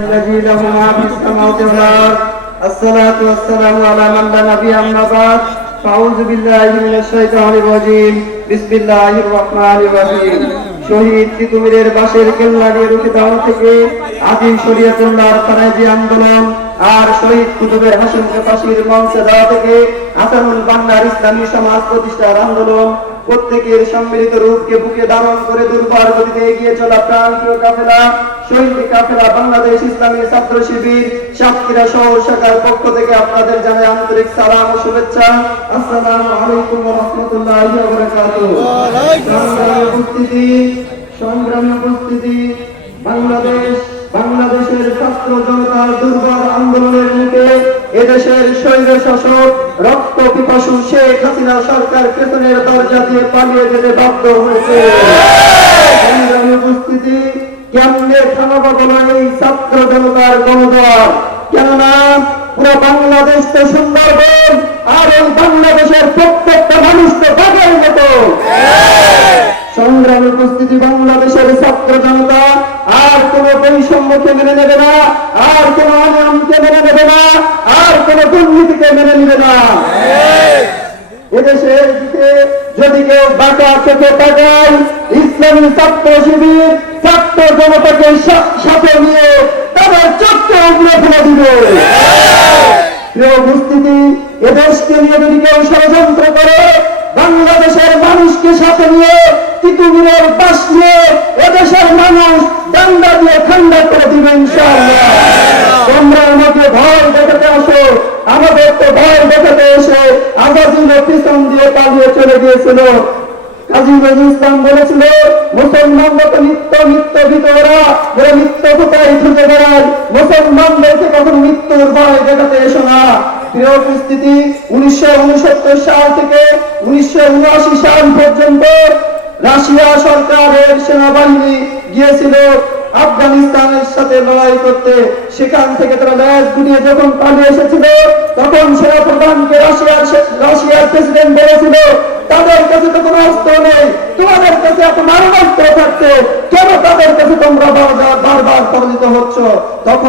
الذي له ما في السماوات والارض الصلاة والسلام على من لا نبي اما بعد فاعوذ بالله من الشيطان الرجيم بسم الله الرحمن الرحيم শহীদ তিতুমিরের বাঁশের কেল্লা নিয়ে রুখে দেওয়া থেকে আদিম শরীয়তুল্লাহর ফরাজি আন্দোলন আর শহীদ কুতুবের হাসিমকে ফাঁসির মঞ্চে দেওয়া থেকে আসানুল বান্নার ইসলামী সমাজ প্রতিষ্ঠার আন্দোলন প্রত্যেকের সম্মিলিত রূপকে বুকে ধারণ করে দুর্বার গতিতে এগিয়ে চলা প্রান্তীয় কাফেলা শহীদ কাফেলা বাংলাদেশ ইসলামী ছাত্র শিবির সাতক্ষীরা শহর শাখার পক্ষ থেকে আপনাদের জানাই আন্তরিক সালাম ও শুভেচ্ছা। আসসালামু আলাইকুম ওয়া রাহমাতুল্লাহি ওয়া বারাকাতুহু। সংগ্রামী উপস্থিতি বাংলাদেশের ছাত্র জনতার দুর্বার আন্দোলনের মুখে এদেশের স্বৈর শাসক রক্ত পিপাসু শেখ হাসিনা সরকার পেছনের দরজা দিয়ে পালিয়ে যেতে বাধ্য হয়েছে। সংগ্রামী উপস্থিতি, কেমনে থামাবো বলো এই ছাত্র জনতার গণদল? কেননা পুরো বাংলাদেশ তো সুন্দরবন, আর এই বাংলাদেশের প্রত্যেকটা মানুষ তো বাঘের মতো। সংগ্রামী উপস্থিতি, বাংলাদেশের ছাত্র জনতা আর কোন বৈষম্যকে মেনে নেবে না, আর কোন অনিয়মকে মেনে নেবে না, আর কোন দুর্নীতিকে মেনে নেবে না। এদেশের দিকে যদি কেউ বাঁকা চোখে তাকায়, ইসলামী ছাত্র শিবির ছাত্র জনতাকে সাথে নিয়ে তাদের চোখকে উগড়ে ফেলে দিবে। প্রিয় উপস্থিতি, এদেশকে নিয়ে যদি কেউ ষড়যন্ত্র করে, বাংলাদেশের মানুষকে সাথে নিয়ে তিতুমিরের বাঁশ নিয়ে এদেশের মানুষ ডান্ডা দিয়ে ঠান্ডা করে দিবে ইনশাআল্লাহ। তোমরা আমাকে ভয় দেখাতে আসো, আমাদের তো ভয় দেখাতে এসে আজাদিল পিছন দিয়ে পালিয়ে চলে গিয়েছিল। কাজী নজরুল ইসলাম বলেছিল, মুসলমানরা তো নিত্য ভিতরা নিত্য কোথায় খুঁজে বেড়ায়, মুসলমানদেরকে কখন মৃত্যুর ভয় দেখাতে এসো না। প্রিয় উপস্থিতি, 1969 সাল থেকে 1979 সাল পর্যন্ত রাশিয়া সরকারের সেনাবাহিনী গিয়েছিল আফগানিস্তানের সাথে লড়াই করতে। সেখান থেকে তারা ল্যাস গুটিয়ে যখন পালিয়ে এসেছিল, তখন সেনাপ্রধানকে রাশিয়ার প্রেসিডেন্ট বলেছিল, তাদের কাছে তো কোনো অস্ত্র নেই, তোমাদের কাছে এত মারণাস্ত্র থাকতে কেন তাদের কাছে তোমরা বারবার পরাজিত হচ্ছ? তখন